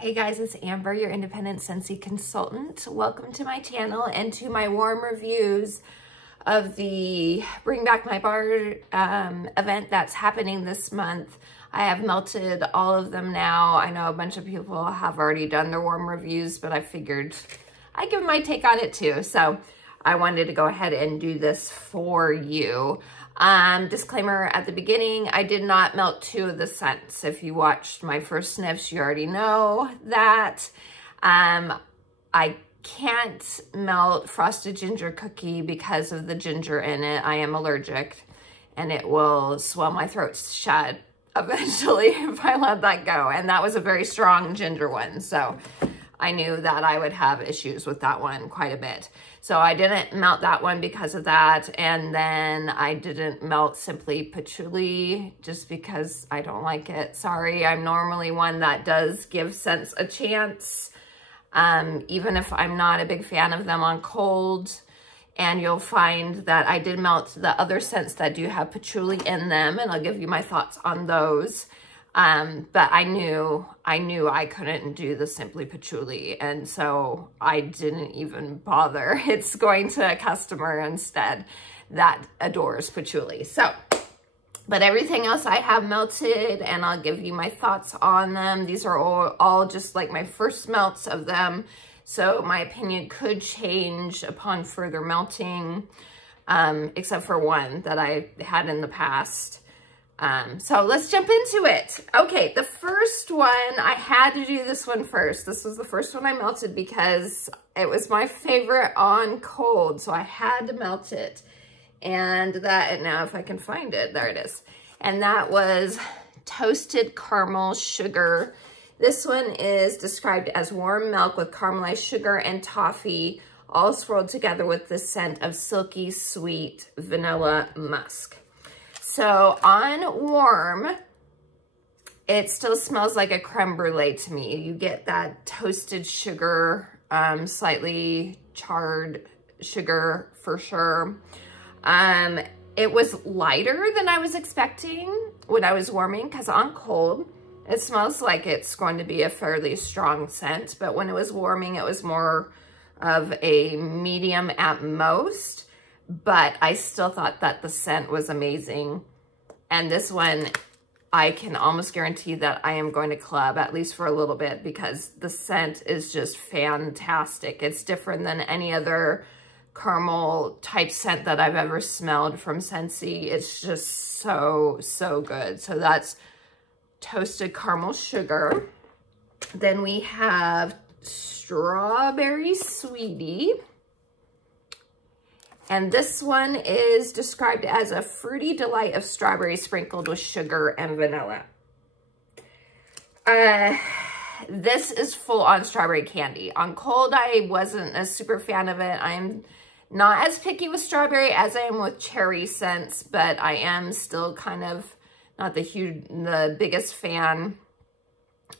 Hey guys, it's Amber, your independent Scentsy consultant. Welcome to my channel and to my warm reviews of the Bring Back My Bar event that's happening this month. I have melted all of them now. I know a bunch of people have already done their warm reviews, but I figured I'd give my take on it too. So I wanted to go ahead and do this for you. Disclaimer at the beginning, I did not melt 2 of the scents. If you watched my first sniffs, you already know that. I can't melt frosted ginger cookie because of the ginger in it. I am allergic and it will swell my throat shut eventually if I let that go. And that was a very strong ginger one. So I knew that I would have issues with that one quite a bit. So I didn't melt that one because of that. And then I didn't melt Simply Patchouli just because I don't like it. Sorry, I'm normally one that does give scents a chance, even if I'm not a big fan of them on cold. And you'll find that I did melt the other scents that do have patchouli in them, and I'll give you my thoughts on those. But I knew I couldn't do the Simply Patchouli, and so I didn't even bother. It's going to a customer instead that adores patchouli. So, but everything else I have melted, and I'll give you my thoughts on them. These are all just like my first melts of them, so my opinion could change upon further melting, except for one that I had in the past. So let's jump into it. Okay, the first one, I had to do this one first. This was the first one I melted because it was my favorite on cold, so I had to melt it. And that, now if I can find it, there it is. And that was Toasted Caramel Sugar. This one is described as warm milk with caramelized sugar and toffee, all swirled together with the scent of silky sweet vanilla musk. So on warm, it still smells like a creme brulee to me. You get that toasted sugar, slightly charred sugar for sure. It was lighter than I was expecting when I was warming, because on cold, it smells like it's going to be a fairly strong scent, but when it was warming, it was more of a medium at most. But I still thought that the scent was amazing. And this one, I can almost guarantee that I am going to club, at least for a little bit, because the scent is just fantastic. It's different than any other caramel type scent that I've ever smelled from Scentsy. It's just so, so good. So that's Toasted Caramel Sugar. Then we have Strawberry Sweetie. And this one is described as a fruity delight of strawberry sprinkled with sugar and vanilla. This is full on strawberry candy. On cold, I wasn't a super fan of it. I'm not as picky with strawberry as I am with cherry scents, but I am still kind of not the biggest fan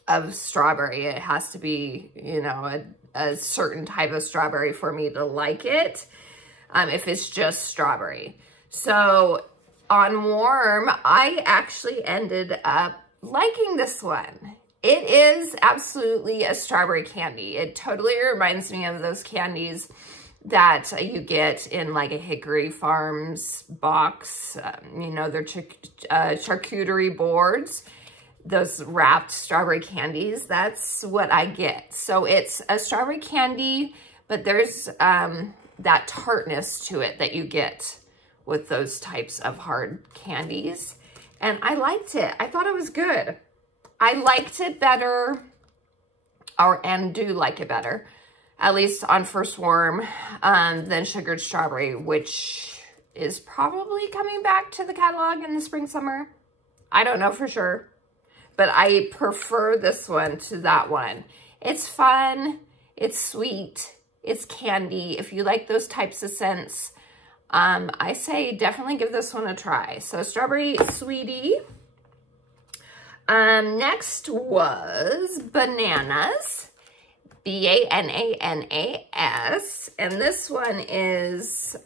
of strawberry. It has to be, you know, a certain type of strawberry for me to like it. If it's just strawberry. So on warm, I actually ended up liking this one. It is absolutely a strawberry candy. It totally reminds me of those candies that you get in like a Hickory Farms box. You know, they're charcuterie boards. Those wrapped strawberry candies, that's what I get. So it's a strawberry candy, but there's that tartness to it that you get with those types of hard candies. And I liked it. I thought it was good. I liked it better, and do like it better, at least on first warm, than Sugared Strawberry, which is probably coming back to the catalog in the spring, summer. I don't know for sure, but I prefer this one to that one. It's fun, it's sweet, it's candy. If you like those types of scents, I say definitely give this one a try. So Strawberry Sweetie. Next was Bananas. B-A-N-A-N-A-S. And this one is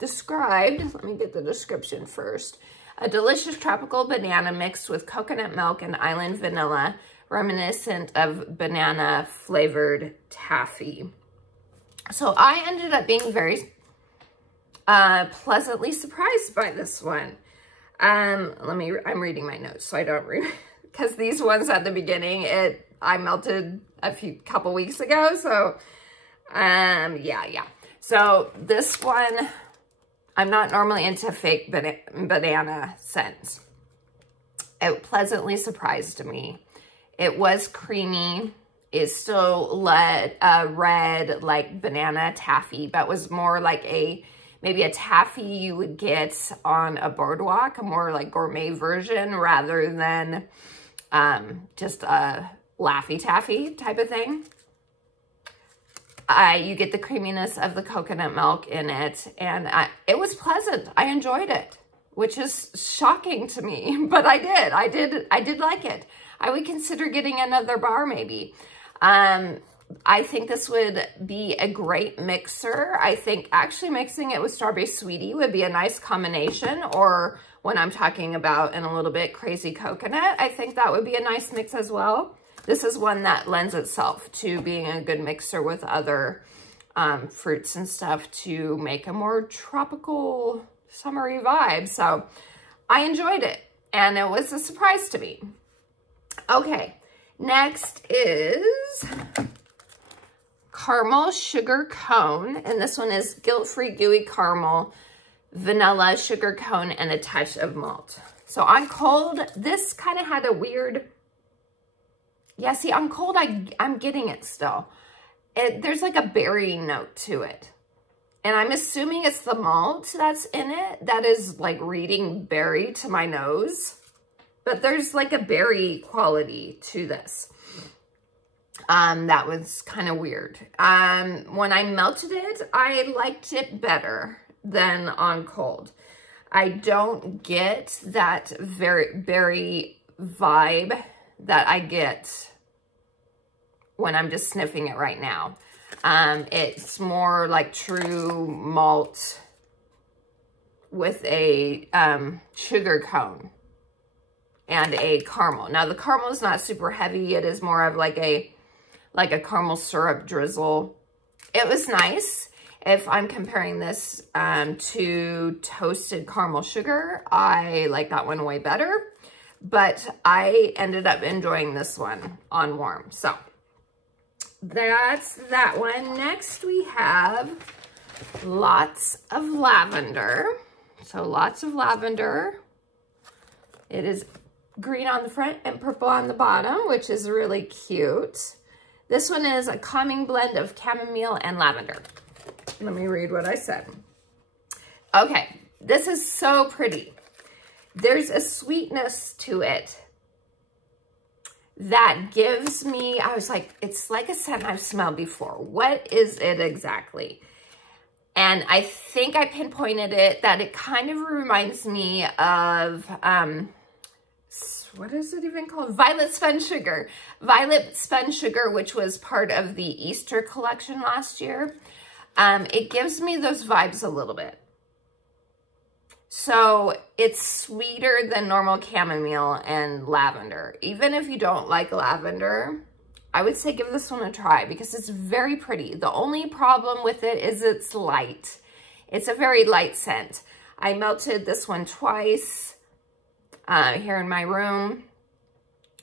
described, let me get the description first. A delicious tropical banana mixed with coconut milk and island vanilla, reminiscent of banana flavored taffy. So I ended up being very pleasantly surprised by this one. I'm reading my notes so I don't read, because these ones at the beginning, I melted couple weeks ago. So, yeah. So this one, I'm not normally into fake banana scents. It pleasantly surprised me. It was creamy. It still read like banana taffy, but was more like maybe a taffy you would get on a boardwalk, a more like gourmet version rather than just a Laffy Taffy type of thing. You get the creaminess of the coconut milk in it, and it was pleasant. I enjoyed it, which is shocking to me, but I did like it. I would consider getting another bar maybe. I think this would be a great mixer. I think actually mixing it with Strawberry Sweetie would be a nice combination, or when I'm talking about in a little bit Crazy Coconut, I think that would be a nice mix as well. This is one that lends itself to being a good mixer with other fruits and stuff to make a more tropical, summery vibe. So I enjoyed it, and it was a surprise to me. Okay, next is Caramel Sugar Cone, and this one is guilt-free gooey caramel, vanilla, sugar cone, and a touch of malt. So on cold, this kind of had a weird... Yeah, see, on cold, I'm getting it still. There's like a berry note to it. And I'm assuming it's the malt that's in it that is like reading berry to my nose. But there's like a berry quality to this. That was kind of weird. When I melted it, I liked it better than on cold. I don't get that very berry vibe that I get when I'm just sniffing it right now. It's more like true malt with a sugar cone and a caramel. Now the caramel is not super heavy. It is more of like a caramel syrup drizzle. It was nice. If I'm comparing this to toasted caramel sugar, I like that one way better. But I ended up enjoying this one on warm. So that's that one. Next we have Lots of Lavender. So Lots of Lavender. It is green on the front and purple on the bottom, which is really cute. This one is a calming blend of chamomile and lavender. Let me read what I said. Okay, this is so pretty. There's a sweetness to it that gives me, I was like, it's like a scent I've smelled before. What is it exactly? And I think I pinpointed it that it kind of reminds me of, what is it even called? Violet Spun Sugar. Violet Spun Sugar, which was part of the Easter collection last year. It gives me those vibes a little bit. So it's sweeter than normal chamomile and lavender. Even if you don't like lavender, I would say give this one a try because it's very pretty. The only problem with it is it's light. It's a very light scent. I melted this one twice here in my room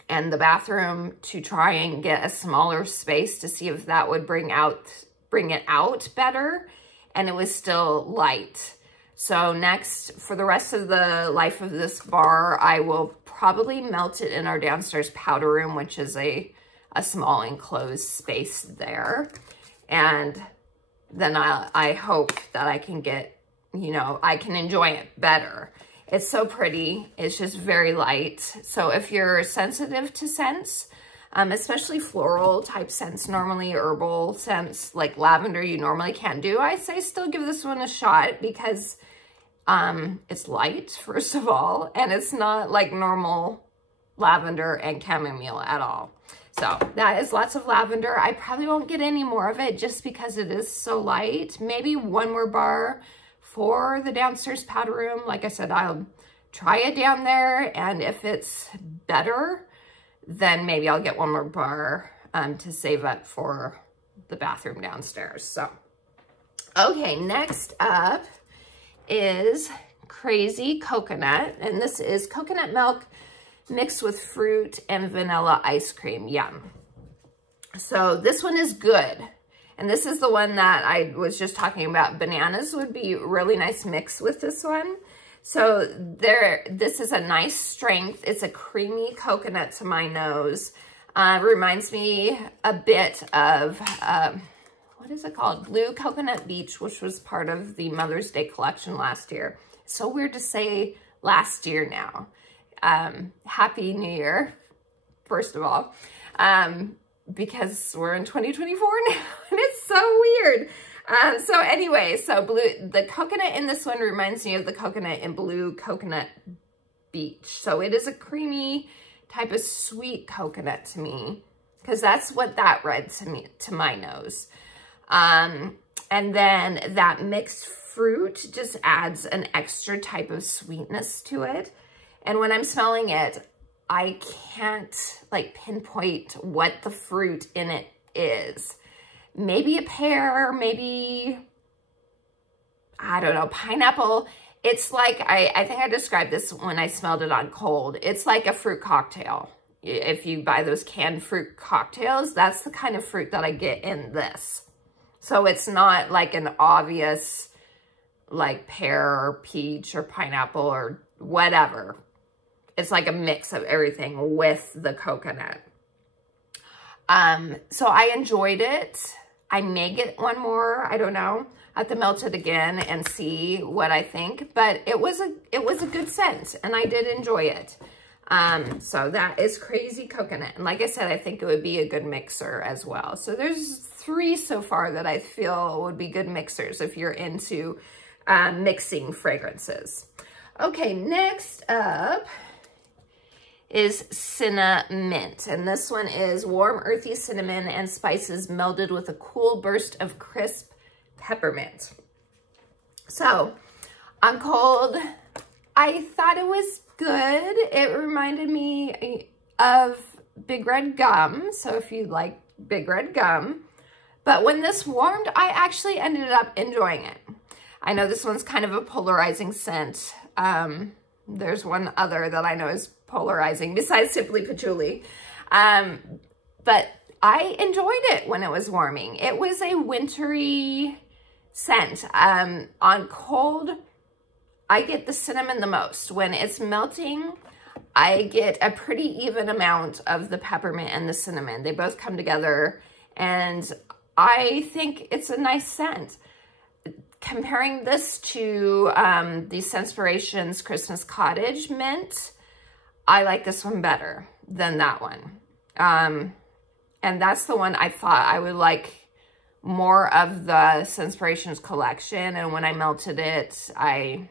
and the bathroom to try and get a smaller space to see if that would bring it out better, and it was still light. So next, for the rest of the life of this bar, I will probably melt it in our downstairs powder room, which is a small enclosed space there. And then I hope that I can get, I can enjoy it better. It's so pretty. It's just very light. So if you're sensitive to scents, especially floral type scents, normally herbal scents like lavender you normally can't do, I say still give this one a shot because it's light, first of all, and it's not like normal lavender and chamomile at all. So that is Lots of Lavender. I probably won't get any more of it just because it is so light. Maybe one more bar for the downstairs powder room. Like I said, I'll try it down there, and if it's better then maybe I'll get one more bar to save up for the bathroom downstairs. So, okay, next up is Crazy Coconut, and this is coconut milk mixed with fruit and vanilla ice cream. Yum. So this one is good. And this is the one that I was just talking about. Bananas would be really nice mix with this one. So this is a nice strength. It's a creamy coconut to my nose. Reminds me a bit of, what is it called? Blue Coconut Beach, which was part of the Mother's Day collection last year. It's so weird to say last year now. Happy New Year, first of all. Because we're in 2024 now, and it's so weird. So anyway, the coconut in this one reminds me of the coconut in Blue Coconut Beach. So it is a creamy type of sweet coconut to me, because that's what that read to my nose. And then that mixed fruit just adds an extra type of sweetness to it. And when I'm smelling it, I can't like pinpoint what the fruit in it is. Maybe a pear, maybe, I don't know, pineapple. It's like, I think I described this when I smelled it on cold. It's like a fruit cocktail. If you buy those canned fruit cocktails, that's the kind of fruit that I get in this. So it's not like an obvious like pear or peach or pineapple or whatever. It's like a mix of everything with the coconut. So I enjoyed it. I may get one more, I don't know. I have to melt it again and see what I think, but it was a good scent and I did enjoy it. So that is Crazy Coconut. And like I said, I think it would be a good mixer as well. So there's 3 so far that I feel would be good mixers if you're into mixing fragrances. Okay, next up is Cinnamint, and this one is warm earthy cinnamon and spices melded with a cool burst of crisp peppermint. So on cold, I thought it was good. It reminded me of Big Red Gum, so if you like Big Red Gum, but when this warmed, I actually ended up enjoying it. I know this one's kind of a polarizing scent. There's one other that I know is polarizing besides Simply Patchouli. But I enjoyed it when it was warming. It was a wintry scent. On cold, I get the cinnamon the most. When it's melting, I get a pretty even amount of the peppermint and the cinnamon. They both come together, and I think it's a nice scent. Comparing this to the Scentspirations Christmas Cottage Mint, I like this one better than that one. And that's the one I thought I would like more of the Scentspirations collection. And when I melted it, I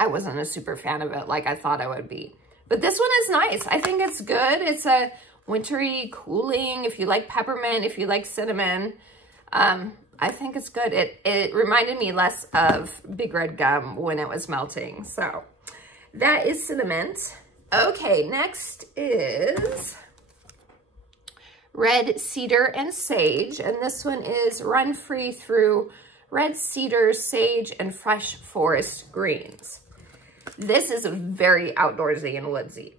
wasn't a super fan of it like I thought I would be. But this one is nice. I think it's good. It's a wintry cooling. If you like peppermint, if you like cinnamon, I think it's good. It reminded me less of Big Red Gum when it was melting. So that is Cinnamint. Okay, next is Red Cedar and Sage. And this one is Run Free through Red Cedar, Sage, and Fresh Forest Greens. This is very outdoorsy and woodsy.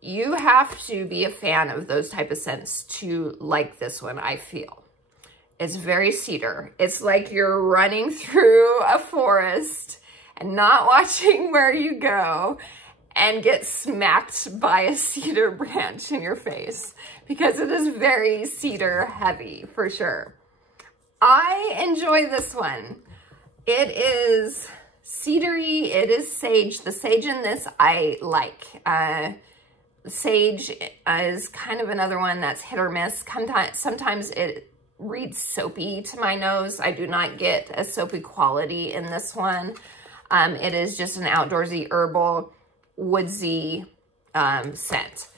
You have to be a fan of those type of scents to like this one, I feel. It's very cedar. It's like you're running through a forest and not watching where you go and get smacked by a cedar branch in your face, because it is very cedar heavy for sure. I enjoy this one. It is cedary, it is sage. The sage in this I like. Sage is kind of another one that's hit or miss. Sometimes it reads soapy to my nose. I do not get a soapy quality in this one. It is just an outdoorsy, herbal, woodsy scent.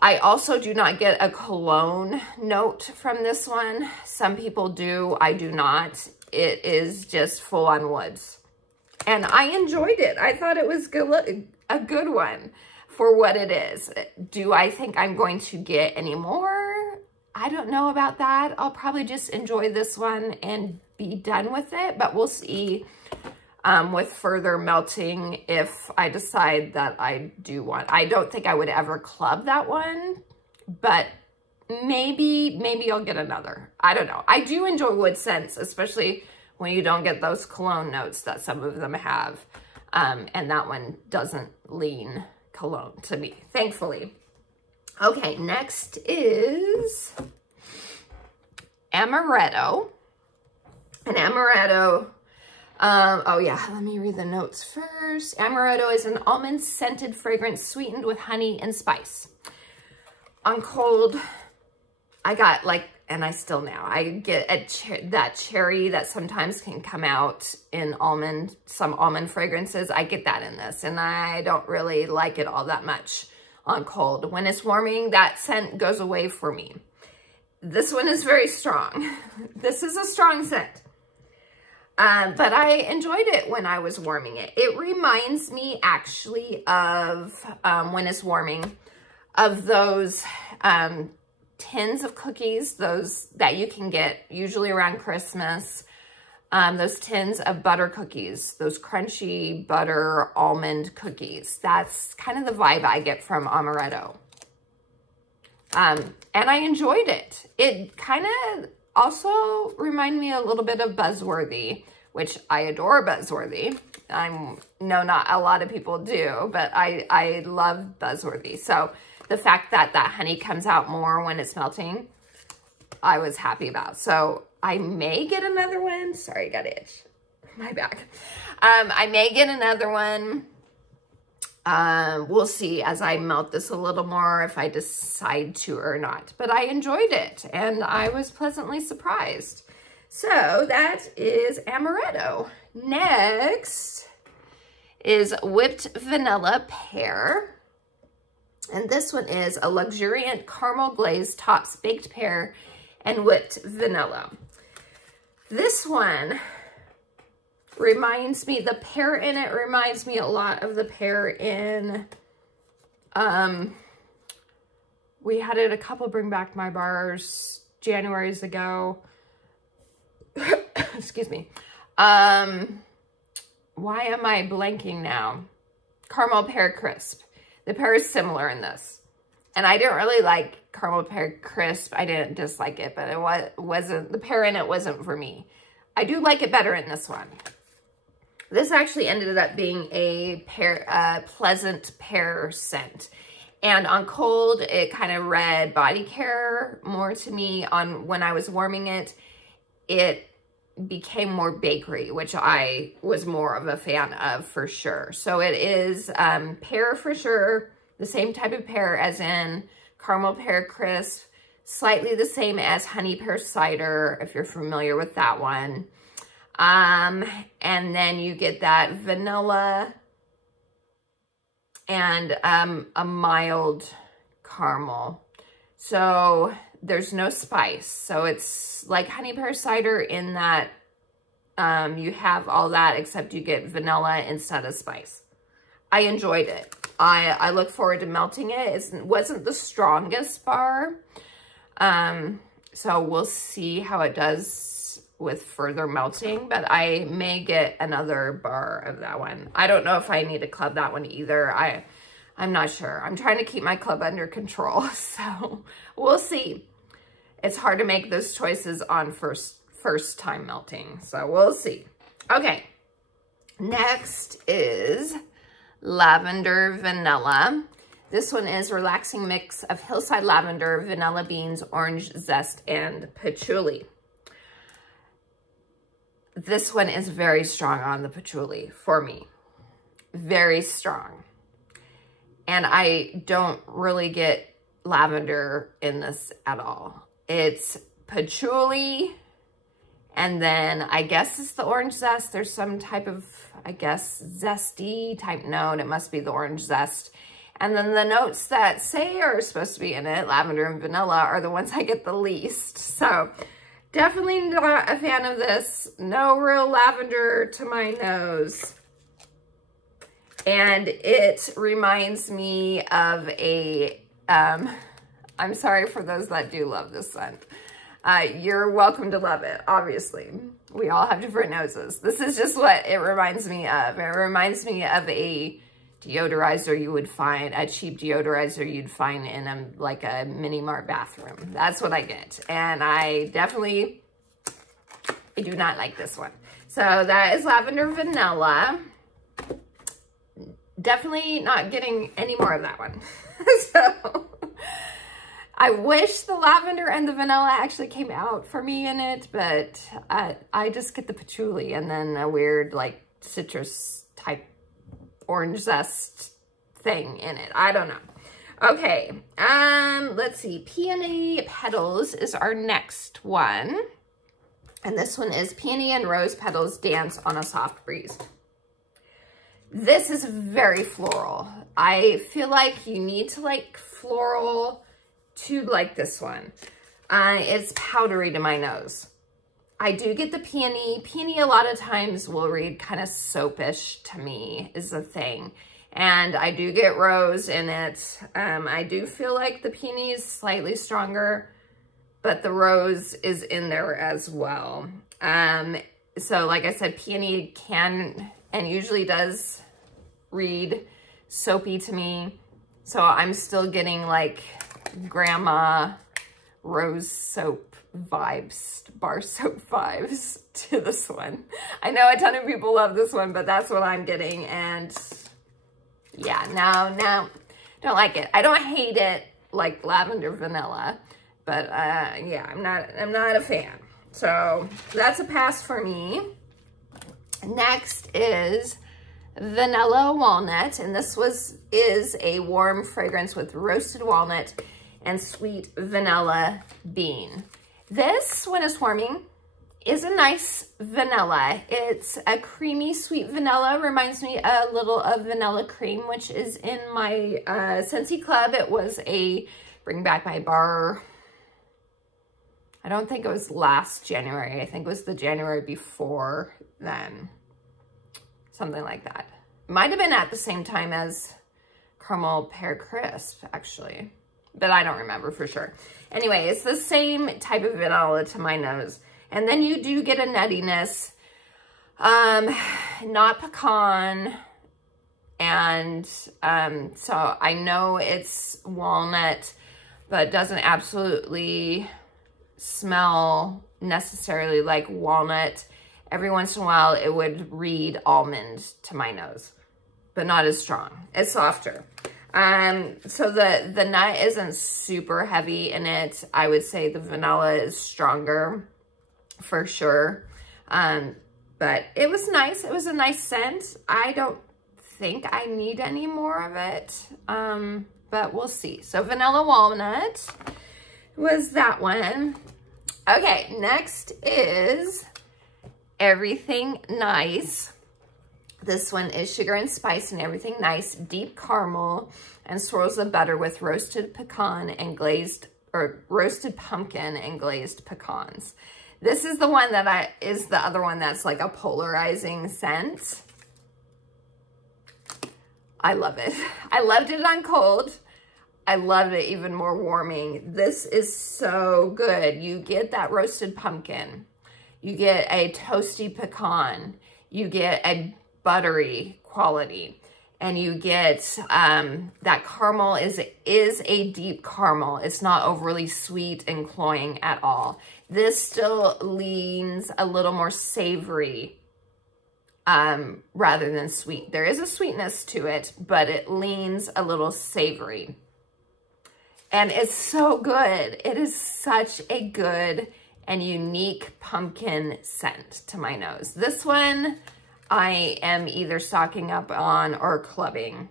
I also do not get a cologne note from this one. Some people do, I do not. It is just full on woods. And I enjoyed it. I thought it was good, a good one. for what it is. Do I think I'm going to get any more? I don't know about that. I'll probably just enjoy this one and be done with it, but we'll see with further melting if I decide that I do want. I don't think I would ever club that one, but maybe I'll get another. I don't know. I do enjoy wood scents, especially when you don't get those cologne notes that some of them have. And that one doesn't lean cologne to me, thankfully. Okay, next is Amaretto. And Amaretto, oh yeah, let me read the notes first. Amaretto is an almond scented fragrance sweetened with honey and spice. On cold, I got like, and I still now, I get that cherry that sometimes can come out in some almond fragrances. I get that in this, and I don't really like it all that much on cold. When it's warming, that scent goes away for me. This one is very strong. This is a strong scent. But I enjoyed it when I was warming it. It reminds me actually of, when it's warming, of those tins of cookies, those that you can get usually around Christmas, those tins of butter cookies, those crunchy butter almond cookies. That's kind of the vibe I get from Amaretto. And I enjoyed it. It kind of also reminded me a little bit of Buzzworthy, which I adore Buzzworthy. I know not a lot of people do, but I love Buzzworthy. So the fact that that honey comes out more when it's melting, I was happy about. So I may get another one. Sorry, I got an itch. My back. I may get another one. We'll see as I melt this a little more if I decide to or not. But I enjoyed it, and I was pleasantly surprised. So that is Amaretto. Next is Whipped Vanilla Pear. And this one is a luxuriant caramel glaze tops baked pear and whipped vanilla. This one reminds me, the pear in it reminds me a lot of the pear in, we had it a couple Bring Back My Bars Januaries ago. Excuse me. Why am I blanking now? Caramel Pear Crisp. The pear is similar in this. And I didn't really like Caramel Pear Crisp. I didn't dislike it, but it wasn't, the pear in it wasn't for me. I do like it better in this one. This actually ended up being a pleasant pear scent. And on cold, it kind of read body care more to me. When I was warming it, it became more bakery, which I was more of a fan of for sure. So it is pear for sure, the same type of pear as in Caramel Pear Crisp, slightly the same as Honey Pear Cider, if you're familiar with that one. And then you get that vanilla and a mild caramel. So there's no spice. So it's like Honey Pear Cider in that you have all that except you get vanilla instead of spice. I enjoyed it. I look forward to melting it. It wasn't the strongest bar. So we'll see how it does with further melting, but I may get another bar of that one. I don't know if I need to club that one either. I'm not sure. I'm trying to keep my club under control, so we'll see. It's hard to make those choices on first time melting, so we'll see. Okay, next is Lavender Vanilla. This one is a relaxing mix of hillside lavender, vanilla beans, orange zest, and patchouli. This one is very strong on the patchouli for me. Very strong. And I don't really get lavender in this at all. It's patchouli, and then I guess it's the orange zest. There's some type of, I guess, zesty type note. It must be the orange zest. And then the notes that say are supposed to be in it, lavender and vanilla, are the ones I get the least. So definitely not a fan of this. No real lavender to my nose. And it reminds me of a, I'm sorry for those that do love this scent. You're welcome to love it, obviously. We all have different noses. This is just what it reminds me of. It reminds me of a deodorizer you would find, a cheap deodorizer you'd find in like a mini mart bathroom. That's what I get. And I do not like this one. So that is Lavender Vanilla. Definitely not getting any more of that one. So I wish the lavender and the vanilla actually came out for me in it, but I just get the patchouli and then a weird like citrus type orange zest thing in it. I don't know. Okay, let's see. Peony Petals is our next one. And this one is Peony and Rose Petals Dance on a Soft Breeze. This is very floral. I feel like you need to like floral to like this one. It's powdery to my nose. I do get the peony. Peony a lot of times will read kind of soapish to me is the thing. And I do get rose in it. I do feel like the peony is slightly stronger, but the rose is in there as well. So like I said, peony can and usually does read soapy to me. So I'm still getting like grandma rose soap vibes, bar soap vibes to this one. I know a ton of people love this one, but that's what I'm getting. And yeah, no, don't like it. I don't hate it like Lavender Vanilla, but yeah, I'm not a fan. So that's a pass for me. Next is Vanilla Walnut, and this is a warm fragrance with roasted walnut and sweet vanilla bean. This, when it's warming, is a nice vanilla. It's a creamy sweet vanilla. Reminds me a little of vanilla cream, which is in my Scentsy Club. It was a Bring Back My Bar. I don't think it was last January. I think it was the January before then. Something like that. Might have been at the same time as Caramel Pear Crisp, actually. But I don't remember for sure. Anyway, it's the same type of vanilla to my nose. And then you do get a nuttiness. Not pecan. And so I know it's walnut, but doesn't absolutely smell necessarily like walnut. Every once in a while, it would read almond to my nose, but not as strong. It's softer. So the nut isn't super heavy in it. I would say the vanilla is stronger for sure. But it was nice. It was a nice scent. I don't think I need any more of it, but we'll see. So Vanilla Walnut was that one. Okay, next is Everything Nice. This one is Sugar and Spice and Everything Nice, Deep Caramel, and swirls of butter with roasted pecan and glazed, or roasted pumpkin and glazed pecans. This is the one that is the other one that's like a polarizing scent. I love it. I loved it on cold. I loved it even more warming. This is so good. You get that roasted pumpkin. You get a toasty pecan. You get a buttery quality. And you get that caramel is a deep caramel. It's not overly sweet and cloying at all. This still leans a little more savory rather than sweet. There is a sweetness to it, but it leans a little savory. And it's so good. It is such a good and unique pumpkin scent to my nose. This one I am either stocking up on or clubbing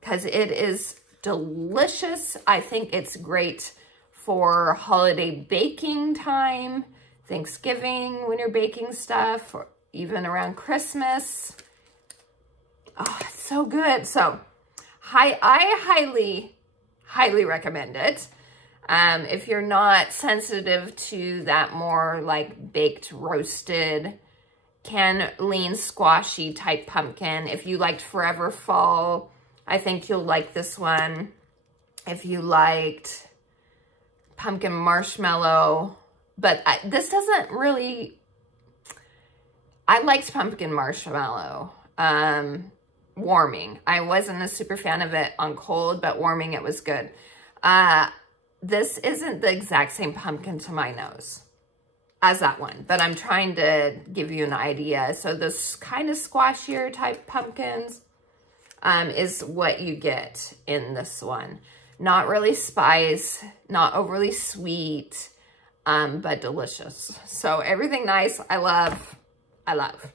because it is delicious. I think it's great for holiday baking time, Thanksgiving when you're baking stuff, or even around Christmas. Oh, it's so good. So I highly recommend it. If you're not sensitive to that more like baked roasted can lean squashy type pumpkin. If you liked Forever Fall, I think you'll like this one. If you liked pumpkin marshmallow, but this doesn't really, I liked pumpkin marshmallow, warming. I wasn't a super fan of it on cold, but warming it was good. This isn't the exact same pumpkin to my nose as that one, but I'm trying to give you an idea. So this kind of squashier type pumpkins is what you get in this one. Not really spice, not overly sweet, but delicious. So everything nice, I love, I love.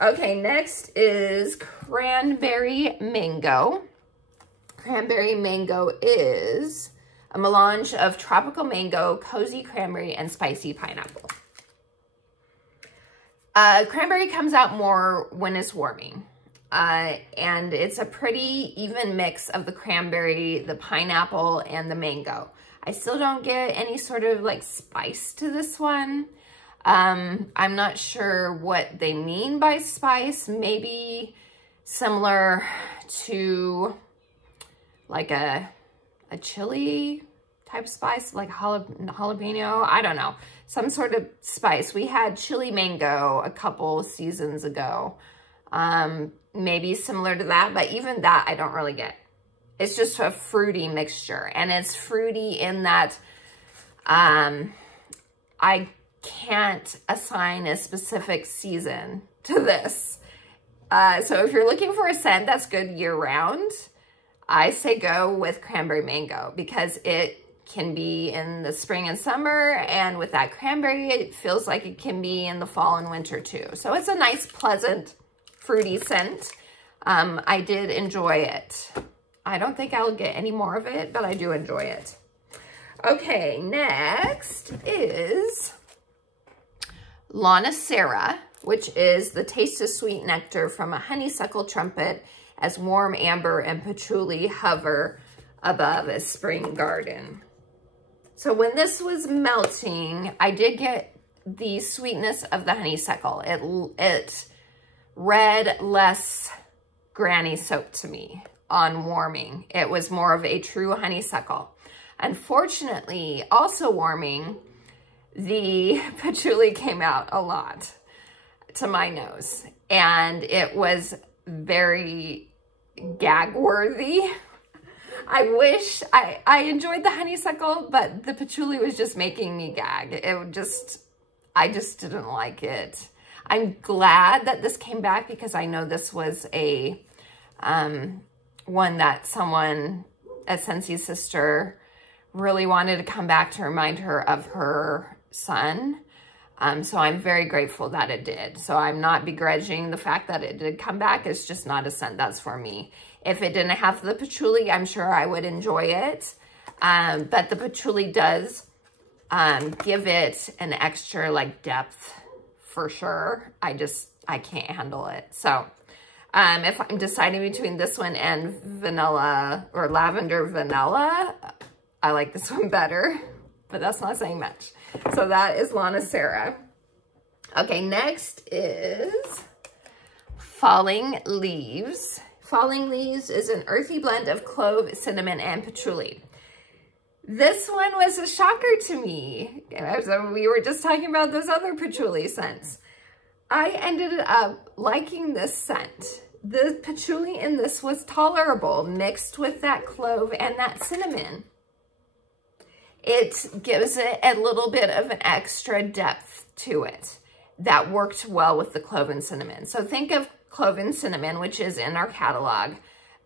Okay, next is Cranberry Mango. Cranberry Mango is a melange of tropical mango, cozy cranberry, and spicy pineapple. Cranberry comes out more when it's warming. And it's a pretty even mix of the cranberry, the pineapple, and the mango. I still don't get any sort of like spice to this one. I'm not sure what they mean by spice. Maybe similar to like a chili type spice, like jalapeno. I don't know. Some sort of spice. We had chili mango a couple seasons ago. Maybe similar to that, but even that I don't really get. It's just a fruity mixture, and it's fruity in that I can't assign a specific season to this. So if you're looking for a scent that's good year-round, I say go with Cranberry Mango, because it can be in the spring and summer, and with that cranberry, it feels like it can be in the fall and winter too. So it's a nice, pleasant, fruity scent. I did enjoy it. I don't think I'll get any more of it, but I do enjoy it. Okay, next is Lana Sarah, which is the taste of sweet nectar from a honeysuckle trumpet as warm amber and patchouli hover above a spring garden. So when this was melting, I did get the sweetness of the honeysuckle. It read less granny soap to me on warming. It was more of a true honeysuckle. Unfortunately, also warming, the patchouli came out a lot to my nose, and it was very gag worthy. I wish I enjoyed the honeysuckle, but the patchouli was just making me gag. I just didn't like it. I'm glad that this came back, because I know this was a one that someone, a Scentsy's sister, really wanted to come back to remind her of her son. So I'm very grateful that it did. So I'm not begrudging the fact that it did come back. It's just not a scent that's for me. If it didn't have the patchouli, I'm sure I would enjoy it. But the patchouli does give it an extra like depth for sure. I can't handle it. So if I'm deciding between this one and vanilla or lavender vanilla, I like this one better, but that's not saying much. So that is Lana Sarah. Okay, next is Falling Leaves. Falling Leaves is an earthy blend of clove, cinnamon, and patchouli. This one was a shocker to me. We were just talking about those other patchouli scents. I ended up liking this scent. The patchouli in this was tolerable, mixed with that clove and that cinnamon. It gives it a little bit of an extra depth to it that worked well with the clove and cinnamon. So think of clove and cinnamon, which is in our catalog,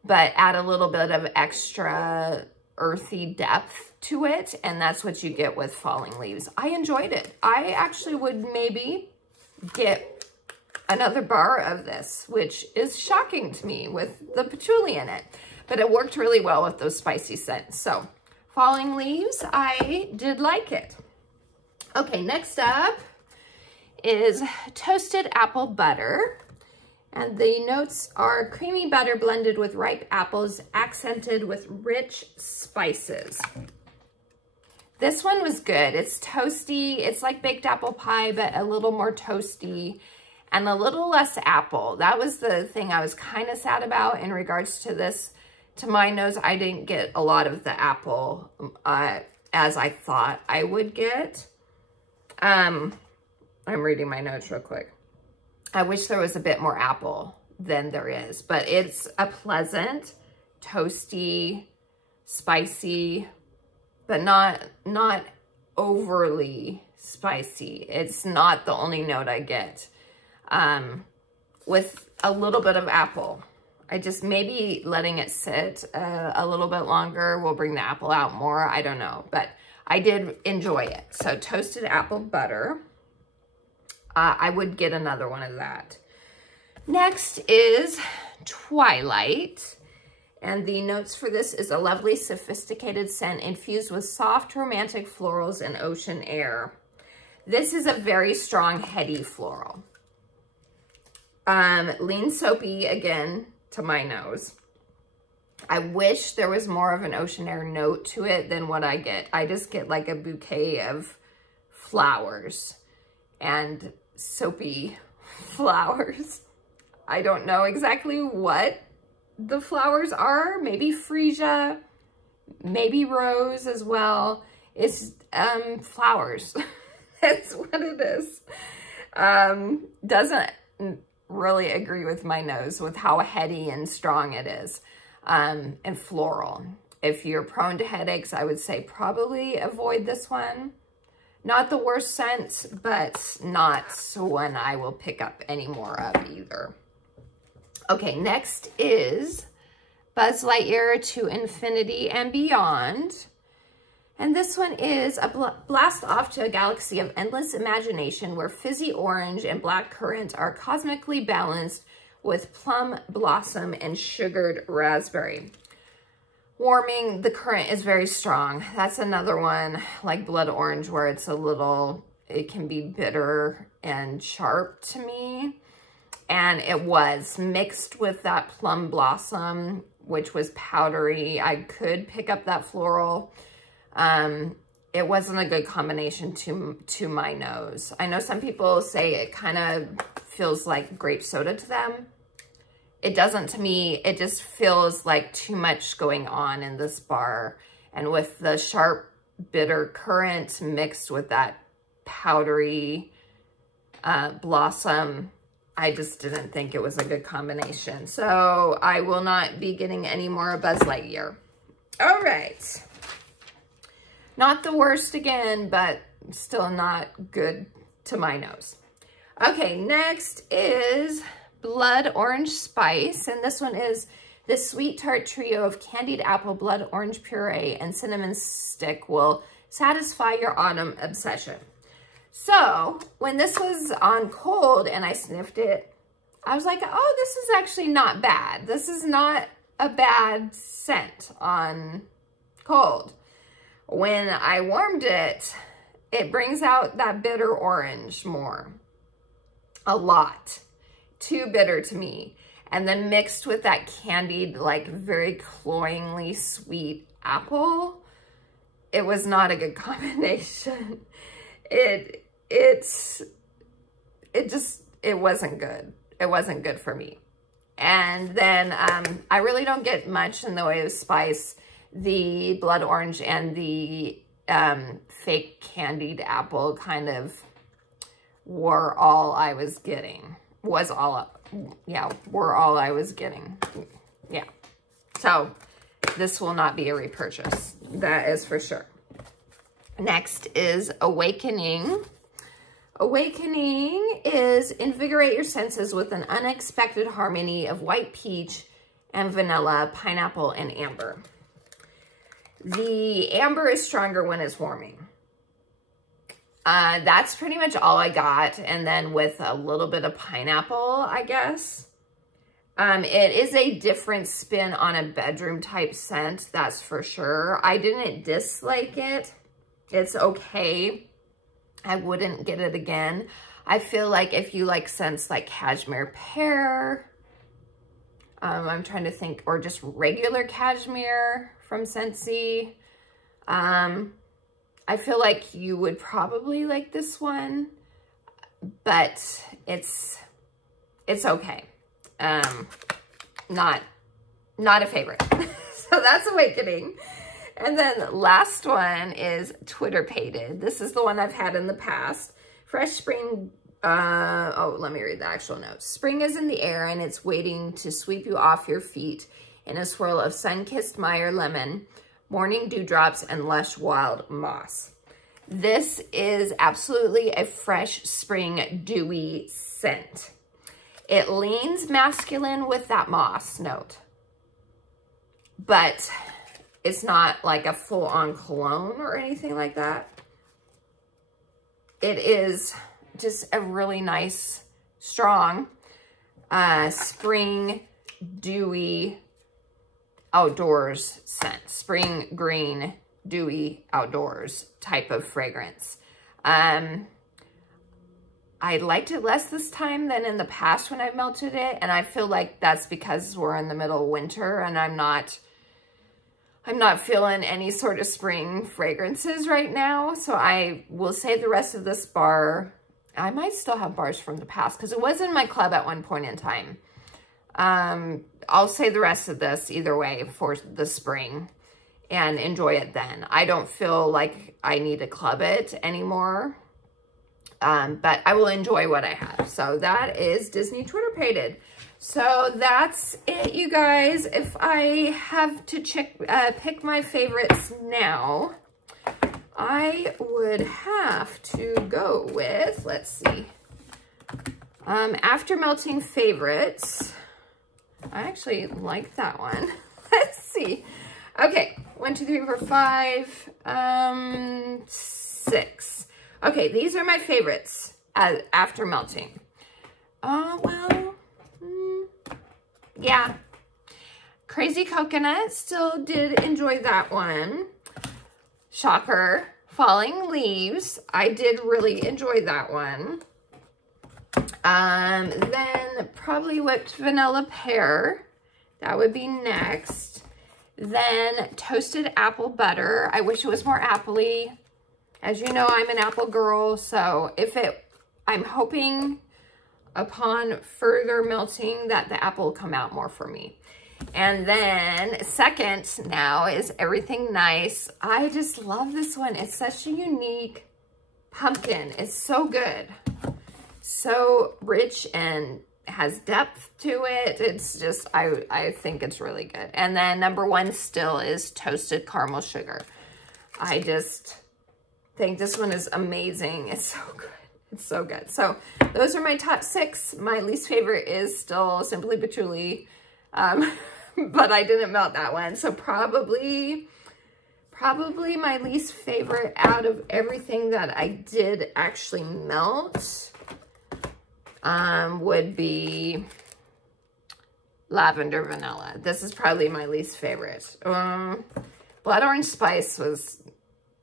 but add a little bit of extra earthy depth to it, and that's what you get with Falling Leaves. I enjoyed it. I actually would maybe get another bar of this, which is shocking to me with the patchouli in it, but it worked really well with those spicy scents. So Falling Leaves, I did like it. Okay, next up is Toasted Apple Butter. And the notes are creamy butter blended with ripe apples, accented with rich spices. This one was good. It's toasty. It's like baked apple pie, but a little more toasty. and a little less apple. That was the thing I was kind of sad about in regards to this. To my nose, I didn't get a lot of the apple as I thought I would get. I'm reading my notes real quick. I wish there was a bit more apple than there is, but it's a pleasant, toasty, spicy, but not overly spicy. It's not the only note I get. With a little bit of apple. I just maybe letting it sit a little bit longer will bring the apple out more. I don't know, but I did enjoy it. So toasted apple butter. I would get another one of that. Next is Twilight. And the notes for this is a lovely, sophisticated scent infused with soft, romantic florals and ocean air. This is a very strong, heady floral. Lean soapy, again, to my nose. I wish there was more of an ocean air note to it than what I get. I just get like a bouquet of flowers and soapy flowers. I don't know exactly what the flowers are. Maybe freesia, maybe rose as well. It's flowers. That's what it is. Doesn't really agree with my nose with how heady and strong it is, and floral. If you're prone to headaches, I would say probably avoid this one. Not the worst scent, but not one I will pick up any more of either. Okay, next is Buzz Lightyear to Infinity and Beyond. And this one is a blast off to a galaxy of endless imagination where fizzy orange and black currant are cosmically balanced with plum blossom and sugared raspberry. Warming, the currant is very strong. That's another one like blood orange where it's a little, it can be bitter and sharp to me. And it was mixed with that plum blossom, which was powdery. I could pick up that floral. It wasn't a good combination to my nose. I know some people say it kind of feels like grape soda to them. It doesn't to me. It just feels like too much going on in this bar. And with the sharp, bitter currant mixed with that powdery blossom, I just didn't think it was a good combination. So I will not be getting any more Buzz Lightyear. All right. Not the worst again, but still not good to my nose. Okay, next is Blood Orange Spice. And this one is the sweet tart trio of candied apple, blood orange puree, and cinnamon stick will satisfy your autumn obsession. So when this was on cold and I sniffed it, I was like, oh, this is actually not bad. This is not a bad scent on cold. When I warmed it, it brings out that bitter orange more. A lot. Too bitter to me. And then mixed with that candied, like very cloyingly sweet apple, it was not a good combination. It wasn't good. It wasn't good for me. And then I really don't get much in the way of spice. The blood orange and the fake candied apple kind of were all I was getting. Were all I was getting. Yeah. So this will not be a repurchase. That is for sure. Next is Awakening. Awakening is invigorate your senses with an unexpected harmony of white peach and vanilla, pineapple, and amber. The amber is stronger when it's warming. That's pretty much all I got. And then with a little bit of pineapple, I guess. It is a different spin on a bedroom type scent, that's for sure. I didn't dislike it. It's okay. I wouldn't get it again. I feel like if you like scents like cashmere pear, I'm trying to think, or just regular cashmere from Scentsy, I feel like you would probably like this one, but it's it's okay. Not a favorite. So that's Awakening. And then last one is Twitter Pated. This is the one I've had in the past. Fresh spring, oh, let me read the actual notes. Spring is in the air and it's waiting to sweep you off your feet in a swirl of sun-kissed Meyer lemon, morning dewdrops, and lush wild moss. This is absolutely a fresh spring dewy scent. It leans masculine with that moss note, but it's not like a full-on cologne or anything like that. It is just a really nice, strong, spring, dewy, outdoors scent. Spring, green, dewy, outdoors type of fragrance. I liked it less this time than in the past when I melted it, and I feel like that's because we're in the middle of winter and I'm not feeling any sort of spring fragrances right now. So I will save the rest of this bar. I might still have bars from the past because it was in my club at one point in time. I'll save the rest of this either way for the spring and enjoy it then. I don't feel like I need to club it anymore. But I will enjoy what I have. So that is Disney Twitter Pated. So that's it, you guys. If I have to pick my favorites now, I would have to go with, let's see, After Melting Favorites. I actually like that one. Let's see. Okay, 1, 2, 3, 4, 5, 6. Okay, these are my favorites after melting. Yeah. Crazy Coconut, still did enjoy that one. Shocker. Falling Leaves, I did really enjoy that one. Then probably Whipped Vanilla Pear. That would be next. Then Toasted Apple Butter. I wish it was more appley. As you know, I'm an apple girl, so I'm hoping upon further melting that the apple will come out more for me. And then second now is Everything Nice. I just love this one. It's such a unique pumpkin. It's so good. So rich and has depth to it. It's just, I think it's really good. And then number 1 still is Toasted Caramel Sugar. I just think this one is amazing. It's so good. It's so good. So those are my top 6. My least favorite is still Simply Patchouli, but I didn't melt that one. So probably my least favorite out of everything that I did actually melt would be Lavender Vanilla. This is probably my least favorite. Blood Orange Spice was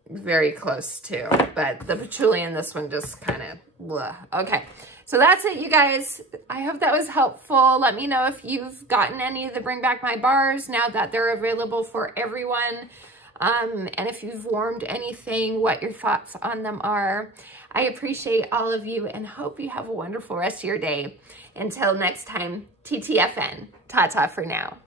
very close too, but the patchouli in this one just kind of blah. Okay, so that's it, you guys. I hope that was helpful. Let me know if you've gotten any of the Bring Back My bars now that they're available for everyone. And if you've warmed anything, what your thoughts on them are. I appreciate all of you and hope you have a wonderful rest of your day. Until next time, TTFN. Ta-ta for now.